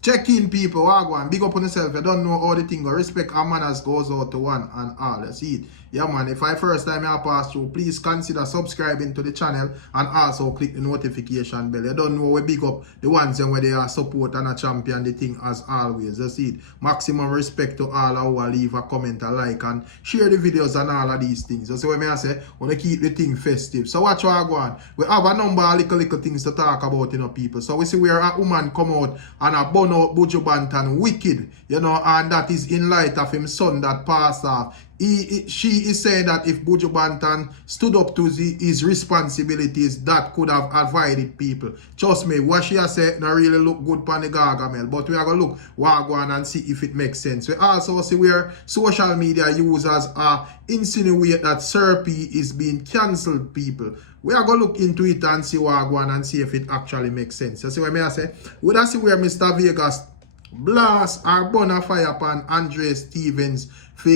Check in, people. Wagwan. Big up on yourself. You don't know how the thing go. Respect and manners goes out to one and all. You see it. Yeah, man. If I first time I pass through, please consider subscribing to the channel and also click the notification bell. You don't know we big up the ones where they are support and a champion the thing as always. You see it. Maximum respect to all who leave a comment, a like, and share the videos and all of these things. You see what I say? Want to keep the thing festive. So watch Wagwan. We have a number of little things to talk about, you know, people. So we see where a woman come out and a bun out Buju Banton wicked, you know, and that is in light of him son that passed off. She is saying that if Buju Banton stood up to his responsibilities, that could have avoided people. Trust me, what she has said not really look good on the Gargamel, but we are going to look Wagwan and see if it makes sense. We also see where social media users are insinuate that Surp is being cancelled, people. We are going to look into it and see Wagwan and see if it actually makes sense. You see what I say? We don't see where Mr. Vegas blast or burn a fire upon Andre Stevens for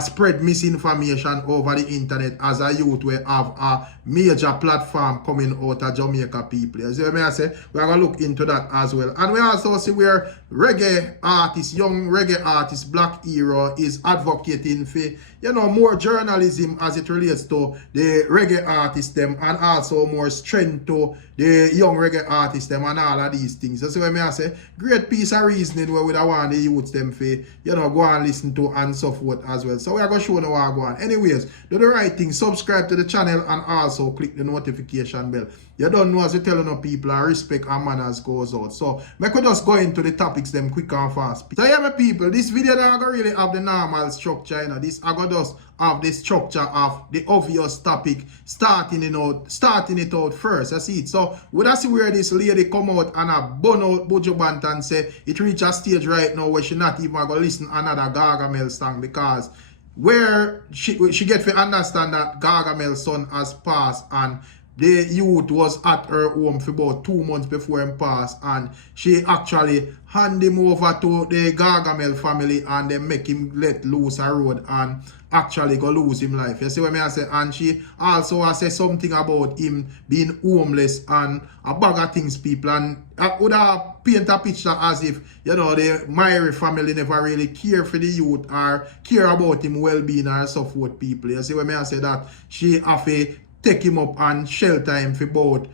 spread misinformation over the internet as a youth we have a major platform coming out of Jamaica people. You see what I say? We are going to look into that as well. And we also see where reggae artist, young reggae artist, Black Hero is advocating for, you know, more journalism as it relates to the reggae artists them and also more strength to the young reggae artists them and all of these things. You see what I say? Great piece of reasoning where we don't want the youths them for, you know, go and listen to and so forth as well. So we are going to show you what go on. Anyways, do the right thing, subscribe to the channel and also click the notification bell. You don't know as you telling no people and respect and manners goes out. So we could just go into the topics them quick and fast. So yeah, my people, this video not gonna really have the normal structure, you know. This I gonna just have the structure of the obvious topic starting it out first. You see it. So we see where this lady come out and a bun out Buju Banton and say it reach a stage right now where she not even gonna listen another Gargamel song because where she get to understand that Gargamel's son has passed and the youth was at her home for about 2 months before him passed, and she actually hand him over to the Gargamel family and they make him let loose a road and actually go lose him life. You see what I say? And she also say something about him being homeless and a bag of things, people, and I would have paint a picture as if, you know, the Myrie family never really care for the youth or care about him well-being or so forth, people. You see what I say? That she have to take him up and shelter him for about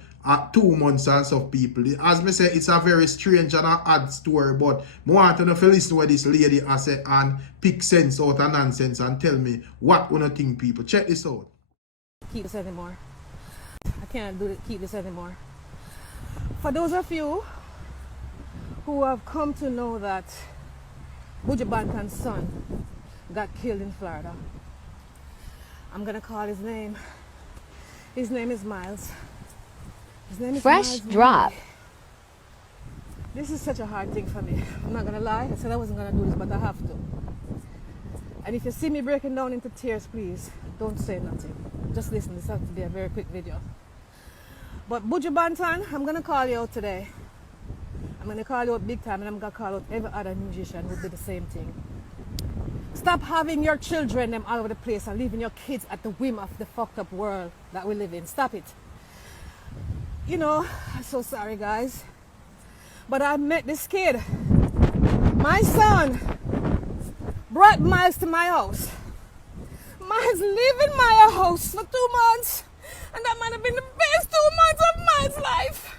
2 months and stuff, people. As me say, it's a very strange and an odd story, but I want to know if you listen to what this lady has said and pick sense out of nonsense and tell me what you think, people. Check this out. Keep this anymore. I can't keep this anymore. For those of you who have come to know that Buju Banton's son got killed in Florida, I'm gonna call his name. His name is Miles. His name is Fresh Miles drop. Moody. This is such a hard thing for me. I'm not gonna lie. I said I wasn't gonna do this, but I have to. And if you see me breaking down into tears, please don't say nothing. Just listen. This has to be a very quick video. But Buju Banton, I'm gonna call you out today. I'm gonna call you out big time, and I'm gonna call out every other musician who did the same thing. Stop having your children them all over the place and leaving your kids at the whim of the fucked up world that we live in. Stop it. You know, I'm so sorry, guys. But I met this kid. My son brought Miles to my house. Miles lived in my house for 2 months. And that might have been the best 2 months of Miles' life.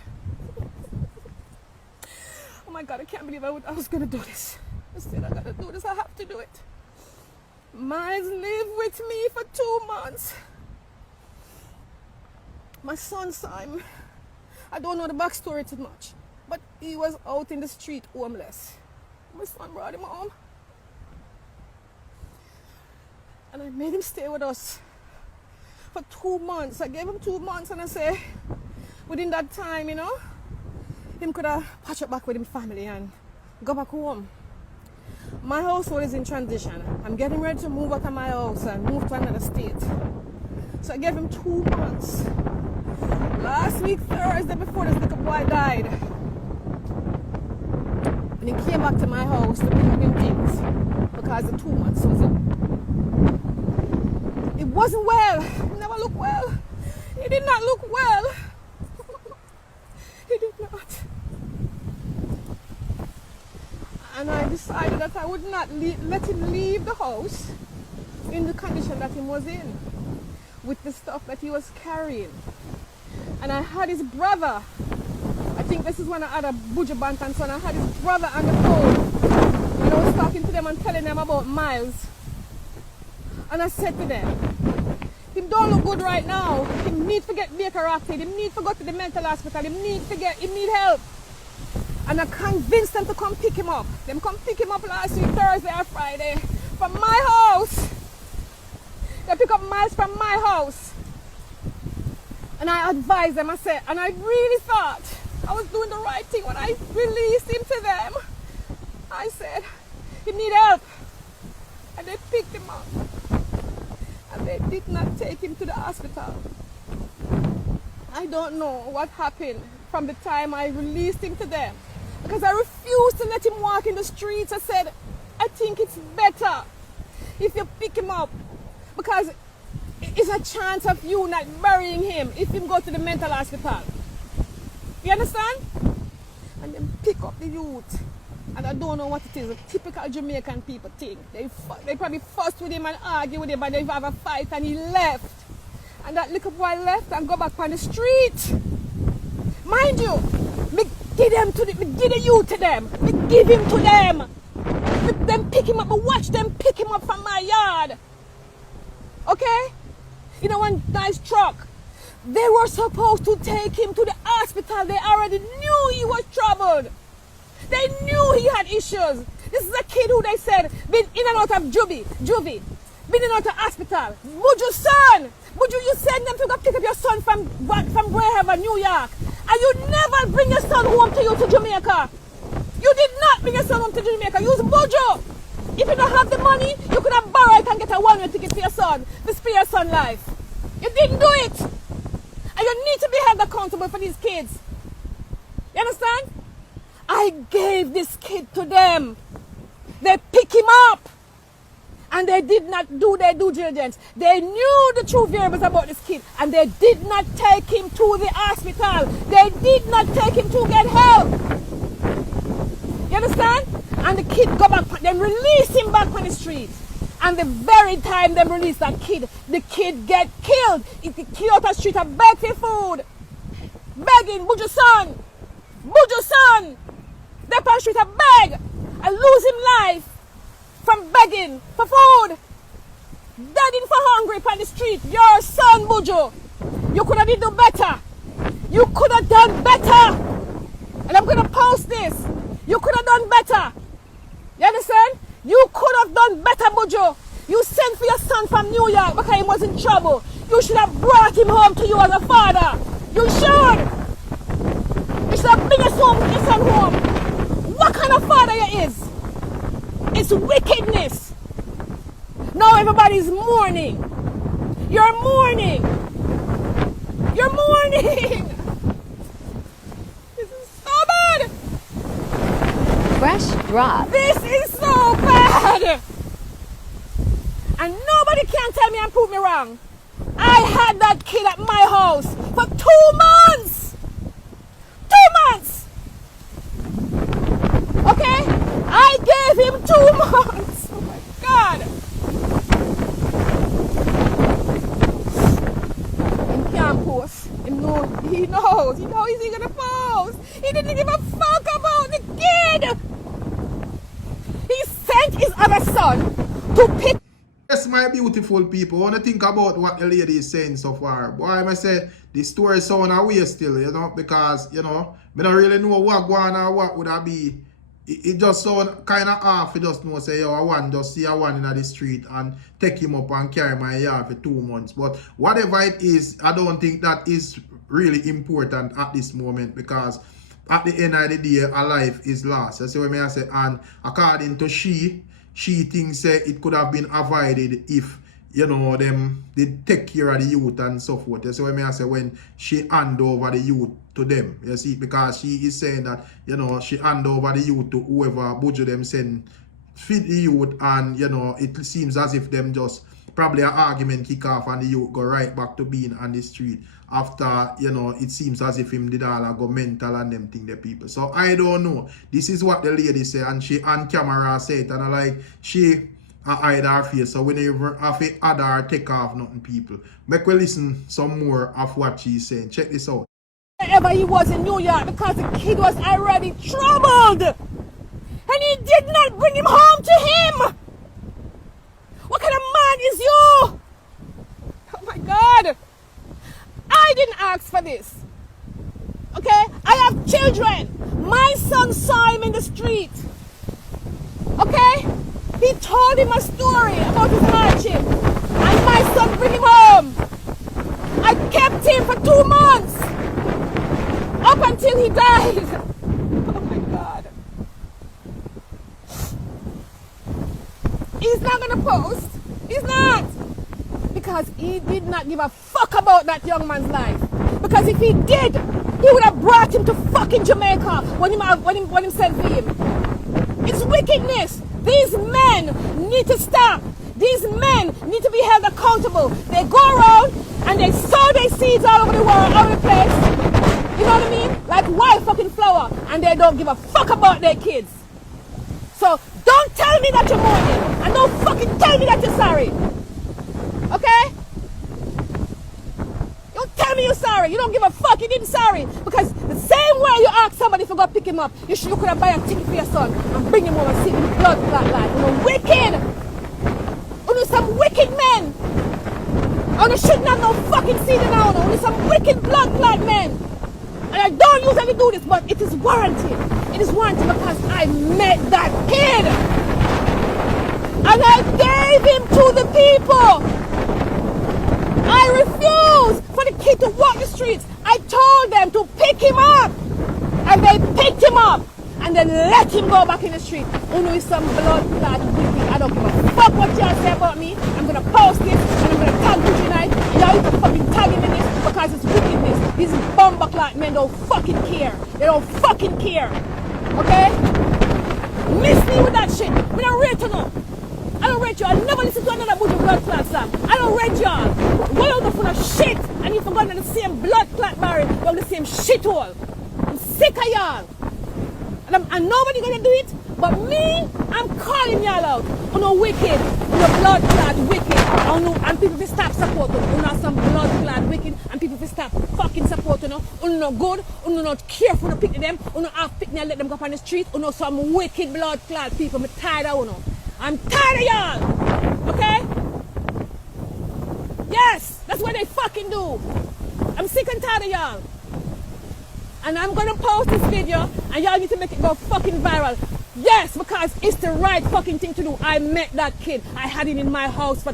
Oh my God, I can't believe I was going to do this. I said I got to do this. I have to do it. Miles lived with me for 2 months. My son saw him. I don't know the backstory too much, but he was out in the street homeless. My son brought him home. And I made him stay with us for 2 months. I gave him 2 months and I say, within that time, you know, him could have patched up back with his family and go back home. My household is in transition. I'm getting ready to move out of my house and move to another state. So I gave him 2 months. Last week, Thursday, before this little boy died, and he came back to my house to bring him things because the 2 months was up. It wasn't well. He never looked well. He did not look well. He did not. And I decided that I would not let him leave the house in the condition that he was in, with the stuff that he was carrying. And I had his brother, I think this is when I had a Buju Banton son, I had his brother on the phone. And I was talking to them and telling them about Miles. And I said to them, him don't look good right now. He need to get Baker acted. He need to go to the mental hospital. He need help. And I convinced them to come pick him up. Them come pick him up last week, Thursday or Friday, from my house. They pick up Miles from my house. And I advised them, I said, and I really thought I was doing the right thing when I released him to them. I said, he need help. And they picked him up. And they did not take him to the hospital. I don't know what happened from the time I released him to them. Because I refused to let him walk in the streets. I said, I think it's better if you pick him up. Because it's a chance of you not burying him if you go to the mental hospital. You understand? And then pick up the youth. And I don't know what it is. A typical Jamaican people thing. They probably fussed with him and argue with him, but they have a fight and he left. And that little boy left and go back on the street. Mind you, me give the youth to them. Me give him to them. Me them pick him up. Me watch them pick him up from my yard. Okay? You know, one nice truck. They were supposed to take him to the hospital. They already knew he was troubled. They knew he had issues. This is a kid who they said been in and out of juvie, been in and out of hospital. Buju son, Buju, you send them to go pick up your son from wherever, New York, and you never bring your son home to you to Jamaica. You did not bring your son home to Jamaica. Use Buju. If you don't have the money, you could have borrowed and get a one-way ticket for your son, to spare your son's life. You didn't do it. And you need to be held accountable for these kids. You understand? I gave this kid to them. They pick him up. And they did not do their due diligence. They knew the true variables about this kid. And they did not take him to the hospital. They did not take him to get help. You understand? And the kid go back, then release him back on the street. And the very time they release that kid, the kid get killed. He killed out the street and beg for food. Begging, Buju son. Buju son. They on the street and beg and lose him life from begging for food. Begging for hungry on the street. Your son, Buju. You could have done better. You could have done better. And I'm going to post this. You could have done better. You understand? You could have done better, Buju. You sent for your son from New York because he was in trouble. You should have brought him home to you as a father. You should. You should have bring your son home. What kind of father you is? It's wickedness. Now everybody's mourning. You're mourning. You're mourning. This is so bad. Fresh drop. This is so bad. And nobody can tell me and prove me wrong. I had that kid at my house for 2 months. 2 months. Okay? I gave him 2 months. Oh my God. He can't post. He knows. He knows he's gonna post. He didn't give a fuck about the kid. He sent his other son to pick. Yes, my beautiful people, when you think about what the lady is saying so far, boy, I must say, the story sound away still, you know, because, you know, I don't really know what going on or what would I be. It just sound kind of off. You just know, say, yo, I want just see a one in the street and take him up and carry my yard for 2 months. But whatever it is, I don't think that is really important at this moment, because at the end of the day, a life is lost. You see what I say? And according to she thinks it could have been avoided if, you know, them they take care of the youth and so forth. You see what I say? When she hand over the youth to them, you see, because she is saying that, you know, she hand over the youth to whoever Buju them send feed the youth, and, you know, it seems as if them just probably an argument kick off and the youth go right back to being on the street after, you know, it seems as if him did all go mental and them thing the people. So I don't know. This is what the lady say, and she on camera say it, and I like she hide her face, so we never have to add or take off nothing people. Make we listen some more of what she's saying. Check this out. Wherever he was in New York, because the kid was already troubled. And he did not bring him home to him. What kind of man is you? Oh my God. I didn't ask for this. Okay? I have children. My son saw him in the street. Okay? He told him a story about his hardship. And my son bring him home. I kept him for 2 months. Up until he died. Oh my God. He's not gonna post. He's not. Because he did not give a fuck about that young man's life. Because if he did, he would have brought him to fucking Jamaica when him sent for him. It's wickedness. These men need to stop. These men need to be held accountable. They go around and they sow their seeds all over the world, all over the place. You know what I mean? Like wild fucking flower. And they don't give a fuck about their kids. So don't tell me that you're mourning. And don't fucking tell me that you're sorry. Okay? Don't tell me you're sorry. You don't give a fuck. You didn't sorry. Because the same way you ask somebody to go pick him up, you could have buy a ticket for your son and bring him home and see him blood clot like. You know, wicked. You know, some wicked men. And you shouldn't have no fucking seed in our own. You know, some wicked blood clot men. And I don't usually do this, but it is warranted. It is warranted because I met that kid. And I gave him to the people. I refused for the kid to walk the streets. I told them to pick him up. And they picked him up. And then let him go back in the street. You know, some blood clot wicked. I don't give a fuck what y'all say about me. I'm going to post this and I'm going to tag Buju tonight. Y'all need to fucking tag him in this because it's wickedness. These bomber clot men don't fucking care. They don't fucking care. Okay? Miss me with that shit. We don't rate you now. I don't rate you. I never listen to another Buju blood clot song. I don't rate y'all. Well out full of shit. And you forgot the same blood clot barrel from the same shithole. I'm sick of y'all. And nobody gonna do it but me. I'm calling y'all out. You know wicked. You know blood clot wicked. And people will stop supporting. You know some blood clot wicked. And people will stop fucking supporting. You know good. You know not careful to pick them. You know half pick them and let them go up on the street. You know some wicked blood clot people. I'm tired of you know. I'm tired of y'all. Okay? Yes, that's what they fucking do. I'm sick and tired of y'all. And I'm gonna post this video and y'all need to make it go fucking viral. Yes, because it's the right fucking thing to do. I met that kid. I had him in my house for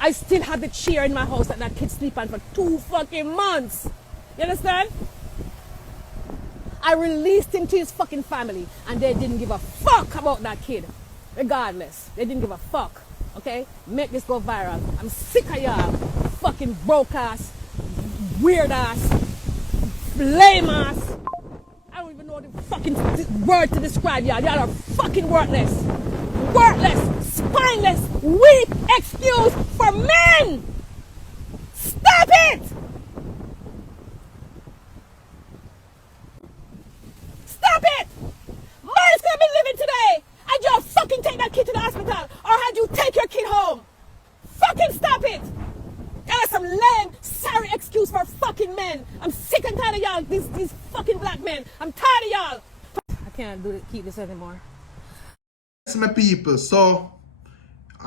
I still have the chair in my house that kid sleep on for 2 fucking months. You understand? I released him to his fucking family and they didn't give a fuck about that kid. Regardless, they didn't give a fuck. Okay? Make this go viral. I'm sick of y'all. Fucking broke ass, weird ass, lame ass. I don't even know the fucking word to describe y'all. Y'all are fucking worthless. Worthless, spineless, weak excuse for men. Stop it! Stop it! Man's gonna be living today. And you fucking take that kid to the hospital. Or had you take your kid home. Fucking stop it. That's some lame, sorry excuse for fucking men. I'm sick and tired of y'all, these fucking black men. I'm tired of y'all. I can't keep this anymore. Yes, my people. So,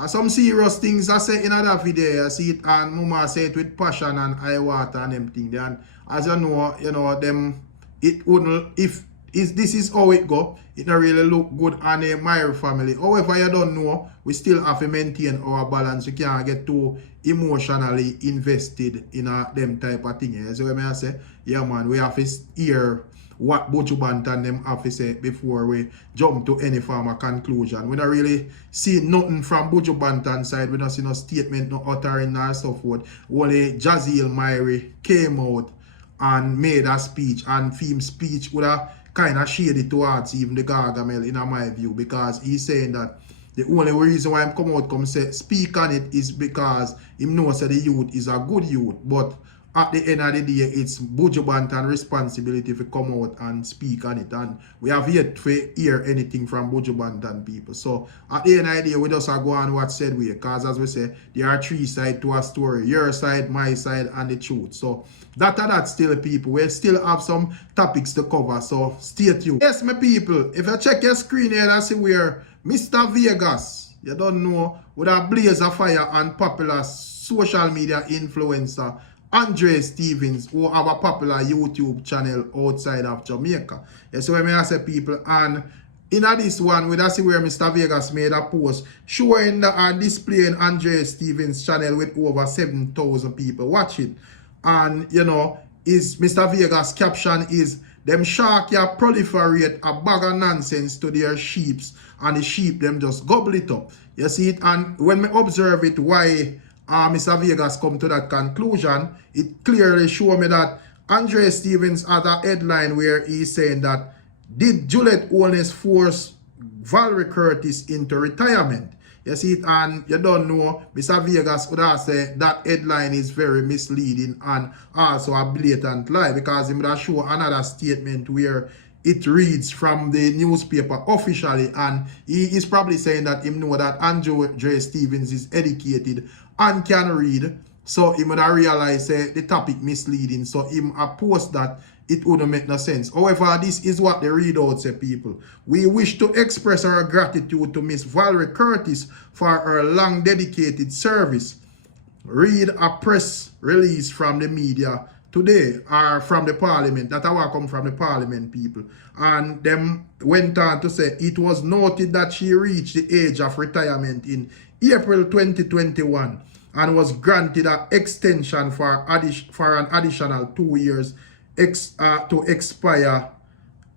some serious things I say in that video. I see it and Mama say it with passion and eye water and everything. And as you know, them, it wouldn't, if this is how it go, it don't really look good on a my family. However, you don't know, we still have to maintain our balance. We can't get too emotionally invested in them type of thing. You see what I say? Yeah, man, we have to hear what Buju Banton them have to say before we jump to any form of conclusion. We don't really see nothing from Buju Banton side. We don't see no statement, no uttering, or so forth. Only Jazeel Myrie came out and made a speech, and Fime's speech would have kind of shaded towards even the Gargamel in my view, because he's saying that The only reason why him come out come say speak on it is because him knows that the youth is a good youth. But at the end of the day, it's Buju Banton responsibility to come out and speak on it. And we have yet to hear anything from Buju Banton people. So at the end of the day, we just go on what said we. Because as we say, there are three sides to a story. Your side, my side, and the truth. So that still people. We still have some topics to cover. So stay tuned. Yes, my people. If you check your screen here, that's where Mr. Vegas, you don't know, with a blaze of fire and popular social media influencer Andre Stevens, who have a popular YouTube channel outside of Jamaica. Yeah, so when I say people, and in this one, we see where Mr. Vegas made a post showing and displaying Andre Stevens' channel with over 7,000 people watch it. And you know, is Mr. Vegas' caption is them shark ya proliferate a bag of nonsense to their sheeps, and the sheep them just gobble it up. You see it, and when we observe it, why Mr. Vegas come to that conclusion, it clearly show me that Andre Stevens had a headline where he's saying that, did Juliet Owens force Valerie Curtis into retirement? You see it, and you don't know, Mr. Vegas would have said that headline is very misleading and also a blatant lie, because he would have show another statement where it reads from the newspaper officially, and he is probably saying that he know that Andre Stevens is educated and can read, so he would have realized the topic misleading, so him post that it wouldn't make no sense. However, this is what the readout say, people. We wish to express our gratitude to Miss Valerie Curtis for her long dedicated service. Read a press release from the media today, or from the parliament, that I come from the parliament, people. And them went on to say, it was noted that she reached the age of retirement in April 2021 and was granted an extension for an additional 2 years to expire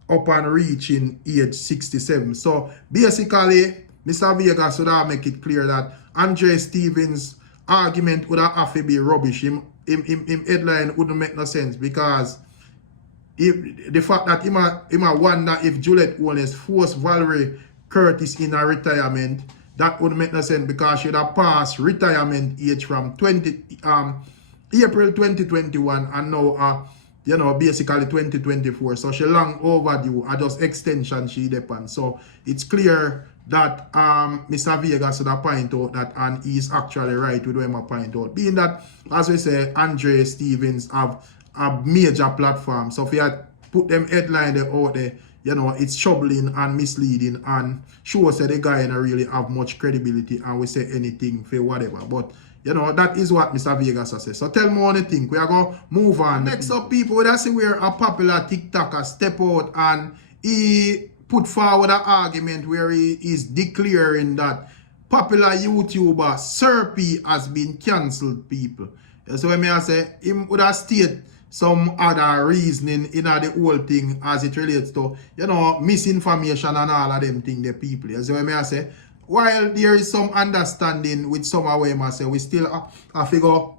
upon reaching age 67. So basically, Mr. Vegas would have make it clear that Andre Stevens' argument would have to be rubbish. Him headline wouldn't make no sense, because if the fact that him wonder if Juliet Owens forced Valerie Curtis in a retirement, that would make no sense, because she would have passed retirement age from April 2021 and now you know, basically 2024. So she long overdue, just extension she depend. So it's clear that Mr. Vegas would have point out that, and he's actually right with him point out. Being that, as we say, Andre Stevens have a major platform. So if you had put them headline out there, you know, it's troubling and misleading, and shows that the guy don't really have much credibility and we say anything for whatever. But you know, that is what Mr. Vegas says. So tell me what you think. We are going to move on. Next up, people, we see where a popular TikToker step out and he put forward an argument where he is declaring that popular YouTuber Surp has been cancelled, people. So when I say, him would have stated some other reasoning in the whole thing as it relates to, you know, misinformation and all of them things, the people. So when I say, while there is some understanding with some of what I say, we still have to go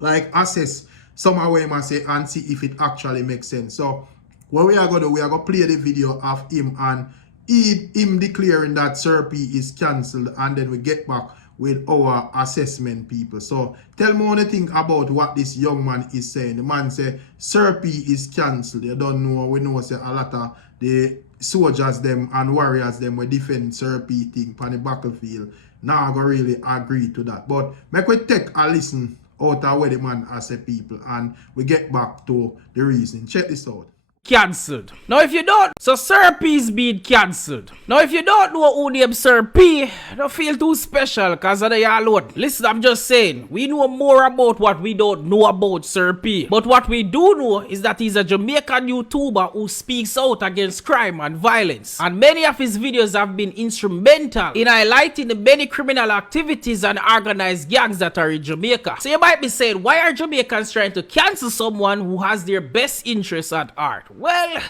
like assess some of what I say and see if it actually makes sense. So what we are going to do, we are going to play the video of him and him declaring that Surp is cancelled, and then we get back with our assessment, people. So tell me what you think about what this young man is saying. The man say Surp is cancelled. You don't know, we know say a lot of the soldiers them and warriors them will defend Surp thing on the battlefield. Now I go really agree to that. But make we take a listen out of where the man has said, people, and we get back to the reason. Check this out. Cancelled. Now if you don't, so Surp is being cancelled. Now if you don't know who named Surp, don't feel too special cause of the alone. Listen, I'm just saying, we know more about what we don't know about Surp. But what we do know is that he's a Jamaican YouTuber who speaks out against crime and violence. And many of his videos have been instrumental in highlighting the many criminal activities and organized gangs that are in Jamaica. So you might be saying, why are Jamaicans trying to cancel someone who has their best interests at heart? Well,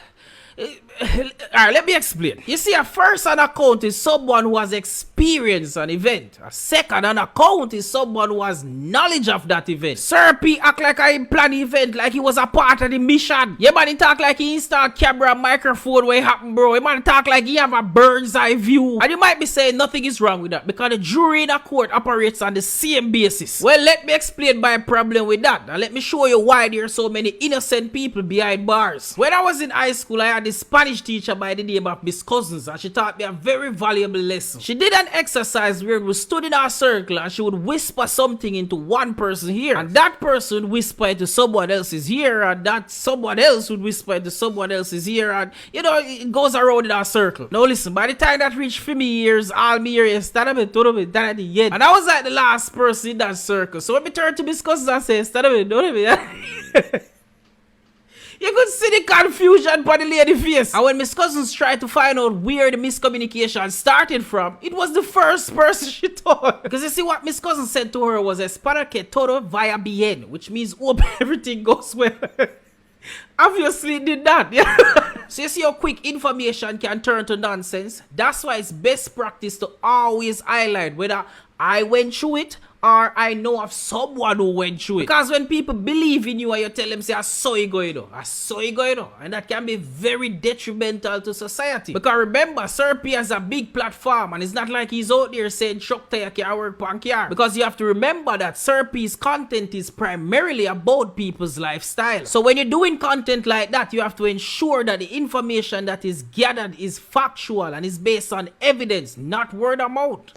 Alright, let me explain. You see, a first an account is someone who has experienced an event. A second an account is someone who has knowledge of that event. Surp act like I planned the event like he was a part of the mission. Yeah, man, he talk like he installed camera and microphone where it happened, bro. Yeah, man, talk like he have a bird's eye view. And you might be saying nothing is wrong with that because the jury in a court operates on the same basis. Well, let me explain my problem with that. And let me show you why there are so many innocent people behind bars. When I was in high school, I had this Spanish teacher by the name of Miss Cousins, and she taught me a very valuable lesson. She did an exercise where we stood in our circle and she would whisper something into one person's ear, and that person would whisper into someone else's ear, and that someone else would whisper into someone else's ear, and you know, it goes around in our circle. Now listen, by the time that reached for me ears, all me ears stand up and turn up and at the end, and I was like the last person in that circle. So when me turn to Miss Cousins and say, stand up and turn up. You could see the confusion on the lady's face. And when Miss Cousins tried to find out where the miscommunication started from, it was the first person she told. Because you see, what Miss Cousins said to her was espero que todo vaya bien, which means hope everything goes well. Obviously it did that, yeah. So you see how quick information can turn to nonsense? That's why it's best practice to always highlight whether I went through it or I know of someone who went through it. Because when people believe in you and you tell them, say, I saw you going on, I saw you going on, and that can be very detrimental to society. Because remember, Surp has a big platform, and it's not like he's out there saying, Chuck Taya can work punk yard. Because you have to remember that Surp's content is primarily about people's lifestyle. So when you're doing content like that, you have to ensure that the information that is gathered is factual and is based on evidence, not word of mouth.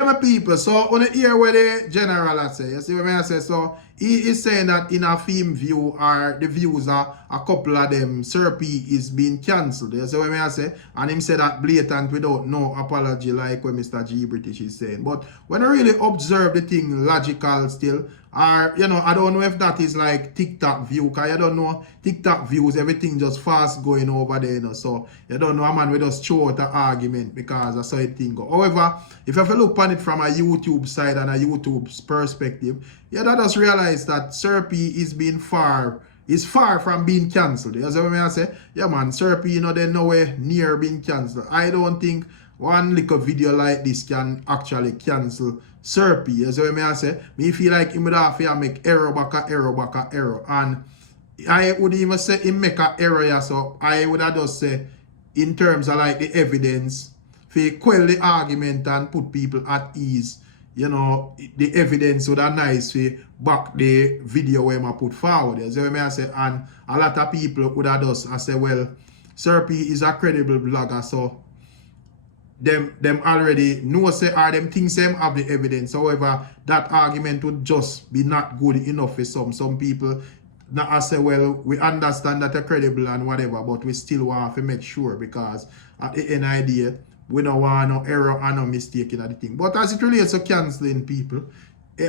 My people, so on the hear what the general say, you see what I say? So he is saying that in a film view, or the views are a couple of them, Surp is being cancelled. You see what I say? And him say that blatant without no apology, like what Mr. G British is saying. But when I really observe the thing logical still, or you know, I don't know if that is like TikTok view, because you don't know TikTok views, everything just fast going over there, you know. So you don't know a man will just throw out an argument because that's how it thing go. However, if you look on it from a YouTube side and a YouTube's perspective, yeah, that just realize that Surp is being far from being cancelled. You see what I say? Yeah, man, Surp, you know, they're nowhere near being cancelled. I don't think one little video like this can actually cancel Surp. You see what I say? Me feel like he would have to make error back a error back a error. And I would even say he make a error, yeah, so I would have just say in terms of like the evidence, for quell the argument and put people at ease. You know, the evidence would have nice for back the video where I put forward. You see what I say? And a lot of people would have just I say, well, Surp is a credible blogger, so them already know say or them things them have the evidence. However, that argument would just be not good enough for some people. Now I say, well, we understand that they're credible and whatever, but we still want to make sure because at the end of the day, we don't want no error and no mistake in the thing. But as it relates to cancelling people,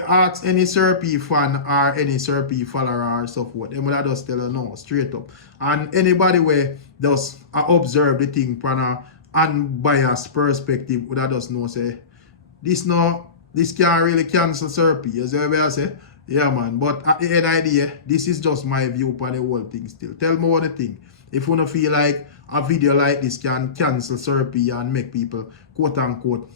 ask any Surp fan or any Surp follower or so forth, them will just tell you no, straight up. And anybody where does observe the thing from an unbiased perspective would just know say, this can't really cancel Surp. You see what I say? Yeah, man. But at the end of the day, this is just my view on the whole thing still. Tell me what you think. If you don't feel like a video like this can cancel Surp and make people, quote unquote,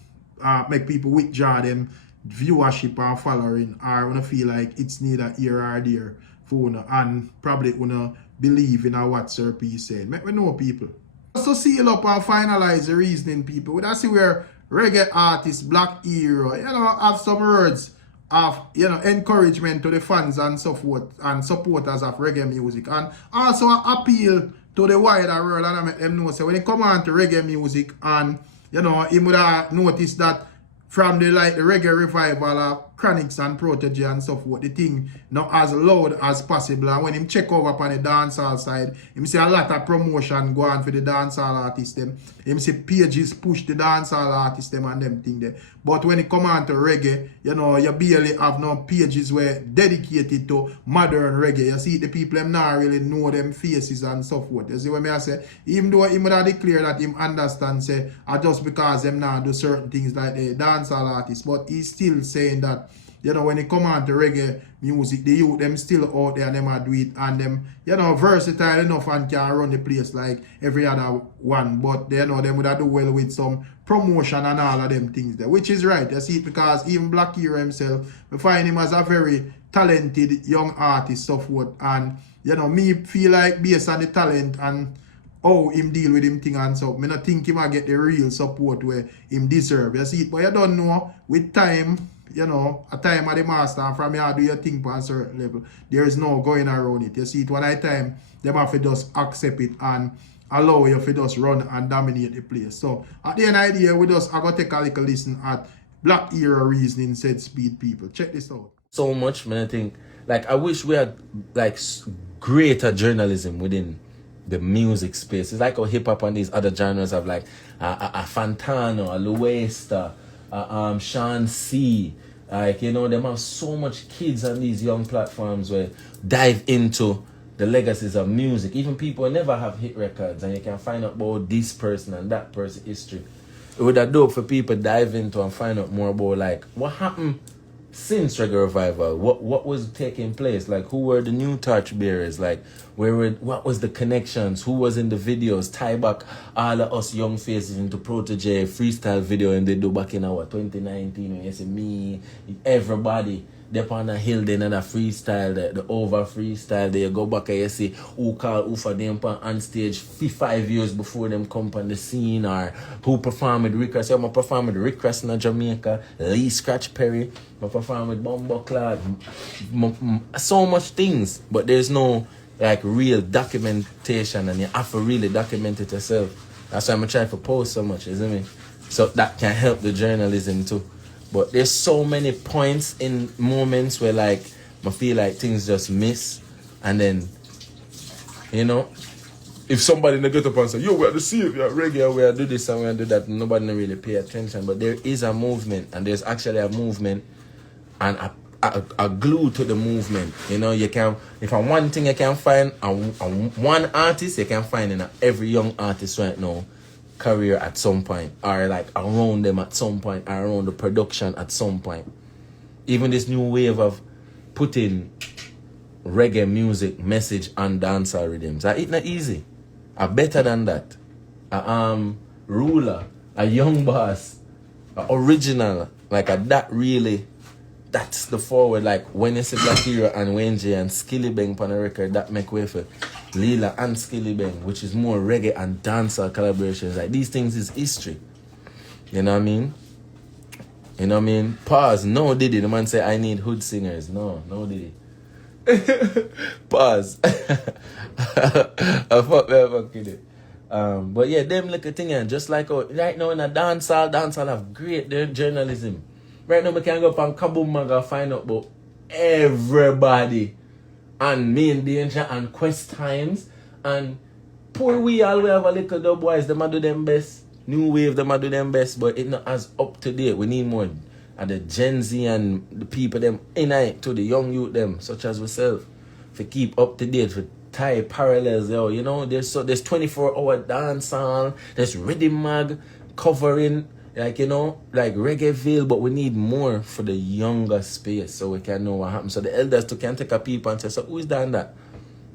make people withdraw them viewership and following, or when I feel like it's neither here or there for you and probably wanna believe in what Surp is saying. Make me know, people. So seal up and finalize the reasoning, people. We see where reggae artist Black Hero, you know, have some words of, you know, encouragement to the fans and so forth and supporters of reggae music, and also appeal to the wider world, and I make them know, so when they come on to reggae music, and you know, you would have noticed that from the reggae revival of Chronics and Protege and so forth, the thing not as loud as possible. And when him check over upon the dancehall side, him see a lot of promotion go on for the dancehall artists them. Him see pages push the dancehall artists them and them thing there. But when it come on to reggae, you know, you barely have no pages where dedicated to modern reggae. You see the people them not really know them faces and so forth. You see what I say? Even though him would have declared that him understand say just because them now do certain things like the dancehall artists, but he's still saying that you know, when it come on to reggae music, the youth them still out there and them a do it, and them, you know, versatile enough and can run the place like every other one. But they know them would do well with some promotion and all of them things there, which is right. You see it, because even Black Hero himself, we find him as a very talented young artist, so forth. And you know, me feel like based on the talent and how him deal with him thing and so, me not think him a get the real support where him deserve. You see it, but you don't know, with time, you know, a time of the master, and from you do your thing for a certain level, there is no going around it. You see it, one at a time, them have to just accept it and allow you to just run and dominate the place. So at the end of the day, we just I go take a little listen at Black Hero reasoning, said Speed people. Check this out. So much, man. I think, like, I wish we had like greater journalism within the music space. It's like how hip hop and these other genres have like a Fantano, a Luesta, Sean C. Like, you know, them have so much kids on these young platforms where dive into the legacies of music. Even people who never have hit records, and you can find out about this person and that person's history. It would have dope for people to dive into and find out more about like what happened since Reggae Revival, what was taking place, like who were the new torchbearers, like what was the connections, who was in the videos, tie back all of us young faces into Protege freestyle video and they do back in our 2019 when you see me, everybody they on a hill, then and a freestyle, the over freestyle, they go back and you see who call who for them on stage 5 years before them come on the scene, or who perform with Rick Ross. I perform with Rick Ross in Jamaica, Lee Scratch Perry, I perform with Bumbo Clark, so much things, but there's no like real documentation, and you have to really document it yourself. That's why I'm trying to post so much, isn't it? So that can help the journalism too. But there's so many points in moments where like I feel like things just miss, and then, you know, if somebody get up and say, yo, we are the savior, Reggae, we are do this and we are do that, nobody really pay attention. But there is a movement, and there's actually a movement and a glue to the movement. You know, you can, if I'm one thing you can find, one artist you can find in every young artist right now career at some point, or like around them at some point, or around the production at some point. Even this new wave of putting reggae music message on dancehall rhythms, it's not easy. Better than that. Ruler, a young boss, original, like that really, that's the forward. Like when you see Black Hero and Wayne J and Skilly Bang on a record, that make way for Leela and Skilly Bang, which is more reggae and dancehall collaborations. Like these things is history. You know what I mean? You know what I mean? Pause. No Diddy. The man say I need hood singers. No Diddy. Pause. I fuck with it. But yeah, them little thing, and just like right now in a dancehall have great journalism. Right now we can go up on Kaboom Maga, find out about everybody, and Main Danger and Quest Times, and poor we have a little dub boys, them a do them best. New wave, them a do them best, but it's not as up to date. We need more and the Gen Z and the people them in it to the young youth them, such as ourselves, to keep up to date, for tie parallels, yo. You know, there's 24-hour dancehall, there's Rhythm Mag covering, like, you know, like Reggaeville, but we need more for the younger space so we can know what happens. So the elders too can take a peep and say, so who's done that?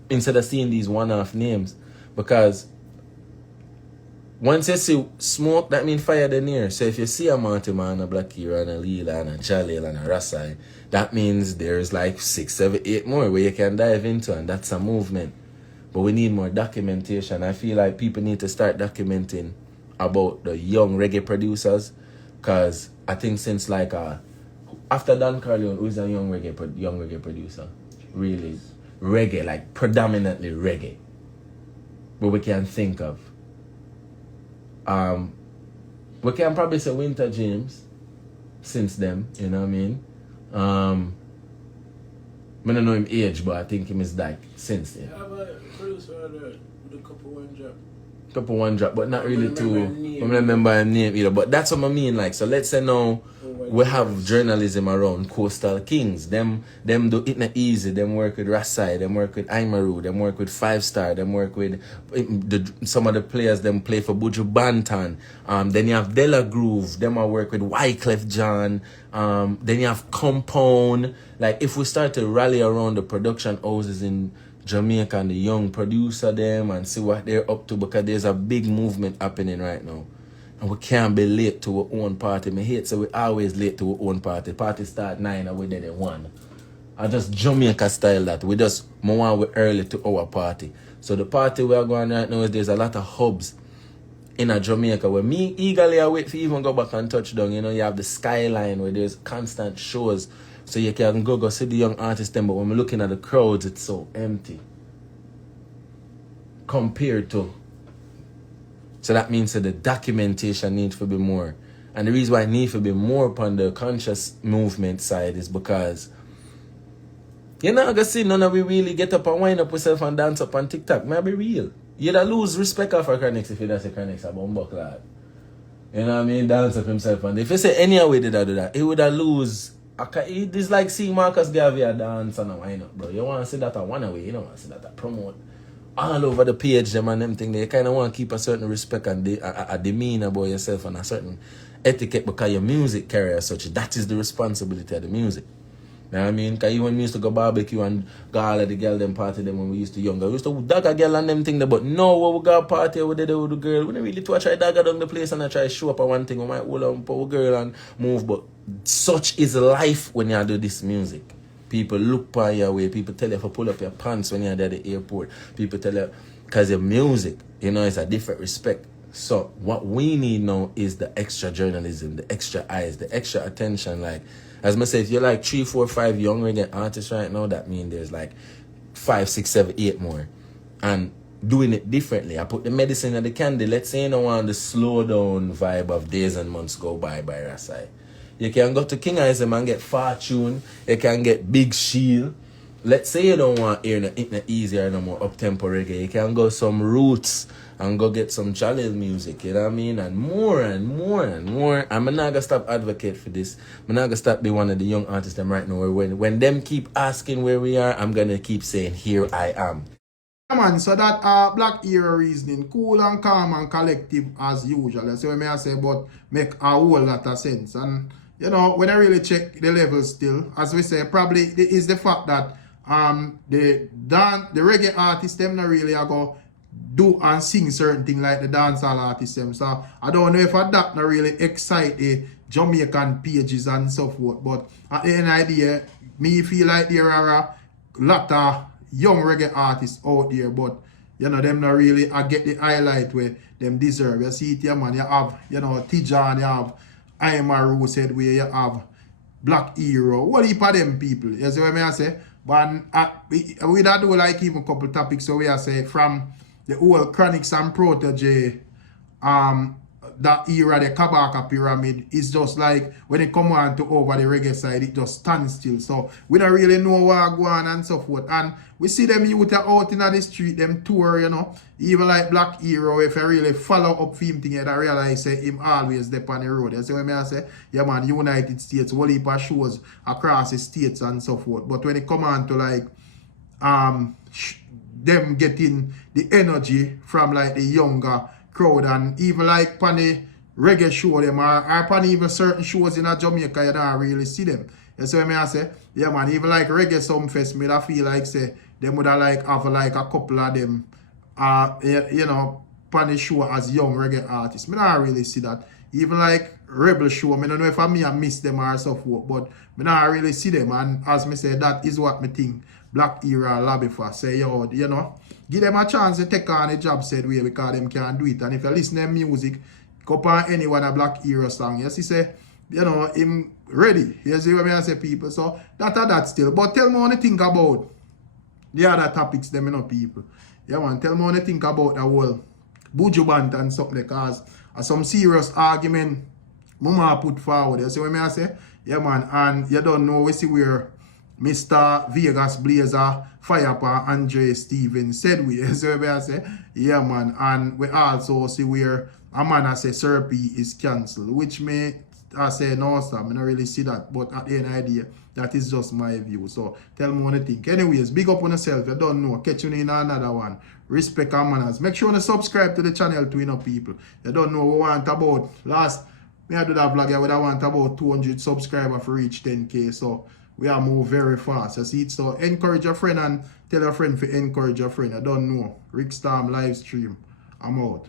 Instead of seeing these one-off names. Because once you see smoke, that means fire the near. So if you see a Monty Man, a Black Hero, and a Leela, and a Jalil, and a Rasai, that means there's like 6, 7, 8 more where you can dive into, and that's a movement. But we need more documentation. I feel like people need to start documenting about the young reggae producers, because I think since like after Dan Carleon, who's a young reggae producer, really reggae, like predominantly reggae, but we can think of. We can probably say Winter James since then, you know what I mean? I don't know him age, but I think him is like since then. I have a producer with a couple one drop, But not really too. I don't remember a name either. But that's what I mean. Like, so let's say now we have journalism around Coastal Kings. Them do it not easy. Them work with Rasai, them work with Aimaru, them work with 5 Star, them work with some of the players them play for Buju Banton. Then you have Della Groove, them I work with Wyclef John. Then you have Compound. Like if we start to rally around the production houses in Jamaica and the young producer them and see what they're up to, because there's a big movement happening right now. And we can't be late to our own party. Me hate so we always late to our own party. Party start 9 and we dead at 1. I just Jamaica style that. We just want we early to our party. So the party we are going right now is there's a lot of hubs in a Jamaica where me eagerly I wait for even go back and touch down. You know, you have the Skyline where there's constant shows. So you can go see the young artists then, but when we're looking at the crowds, it's so empty. Compared to. So that means that the documentation needs to be more. And the reason why it needs to be more upon the conscious movement side is because you're not gonna see none of we really get up and wind up yourself and dance up on TikTok. May I be real. You'd lose respect of our Chronics if you don't say Chronics a bumbuck lad. You know what I mean? Dance up himself. And if you say any way did I do that, he would lose. It's like seeing Marcus Garvey dance and a wind up, bro. You want to see that a one away, you don't want to see that a promote. All over the page, them and them thing, they kind of want to keep a certain respect and a demeanor about yourself and a certain etiquette because your music carrier as such. That is the responsibility of the music. You know what I mean? Because even we used to go barbecue and go all of the girl them party them when we used to younger. We used to dog a girl and them thing there, but no, when we go party we did with the girl, we didn't really try dog down the place and I try show up on one thing. We might hold on for a girl and move, but such is life when you do this music. People look by your way. People tell you to pull up your pants when you're at the airport. People tell you, because your music, you know, it's a different respect. So what we need now is the extra journalism, the extra eyes, the extra attention. Like, as I say, if you're like 3, 4, 5 young reggae artists right now, that means there's like 5, 6, 7, 8 more. And doing it differently. I put the medicine in the candy. Let's say you don't want the slow down vibe of days and months go by Rasai. You can go to King Isam and get Fortune. You can get Big Shield. Let's say you don't want hear no easier no more up-tempo reggae. You can go some Roots and go get some Jalil music, you know what I mean? And more and more and more. I'm not going to stop advocate for this. I'm not going to stop be one of the young artists them right now. When them keep asking where we are, I'm going to keep saying, here I am. Yeah, man, so that Black Era reasoning, cool and calm and collective as usual. That's what I say, but make a whole lot of sense. And you know, when I really check the levels still, as we say, probably is the fact that the reggae artists them not really are going do and sing certain things like the dancehall artists them. So I don't know if that not really excite the Jamaican pages and so forth. But at the end of the day, me feel like there are a lot of young reggae artists out there, but you know, them not really get the highlight where them deserve. You see it here, man. You have, you know, Tijan, you have Aimaru said where you have Black Hero. What heap of them people? You see what I say? But we don't do like even a couple topics, so we are say from the old Chronics and Protege, that era, the Kabaka pyramid, is just like when it come on to over the reggae side, it just stands still. So we don't really know what go on and so forth. And we see them youth out in the street, them tour, you know. Even like Black Hero, if you really follow up film thing, you realize say him always there on the road. You see what I say? Yeah, man, United States, whole heap of shows across the states and so forth. But when it come on to like them getting the energy from like the younger crowd, and even like pan the reggae show them or pan even certain shows in a Jamaica, you don't really see them. You see what I say? Yeah, man, even like Reggae Sumfest, me I feel like say them would like have like a couple of them you know, pan the show as young reggae artists. Me don't really see that. Even like Rebel show, I don't know if I miss them or so forth, but me not really see them. And as me say, that is what me think Black Era lobby for. Say, yo, you know, give them a chance to take on a job said way because them can do it. And if you listen to them music, go on any one of Black Era song, you see say, you know, him ready. You see what I say, people. So that still. But tell me what you think about the other topics, them, you know, people. Yeah, man, tell me what you think about the whole Buju Banton and something, because some serious argument Mama put forward. You see what I say? Yeah, man, and you don't know, we see where Mr. Vegas Blazer fire upon Andre Stevens said we. You see what I say? Yeah, man, and we also see where a man say Surp is cancelled, which may I say no, sir. I don't really see that. But at the end of the day, that is just my view. So tell me what you think. Anyways, big up on yourself. You don't know. Catch you in another one. Respect and manners. Make sure you subscribe to the channel to people. You don't know what we want about. Last, me I do that vlog here where I want about 200 subscribers for reach 10k. So we are move very fast. You see it? So encourage your friend and tell your friend to encourage your friend. I don't know. Rick Storm live stream. I'm out.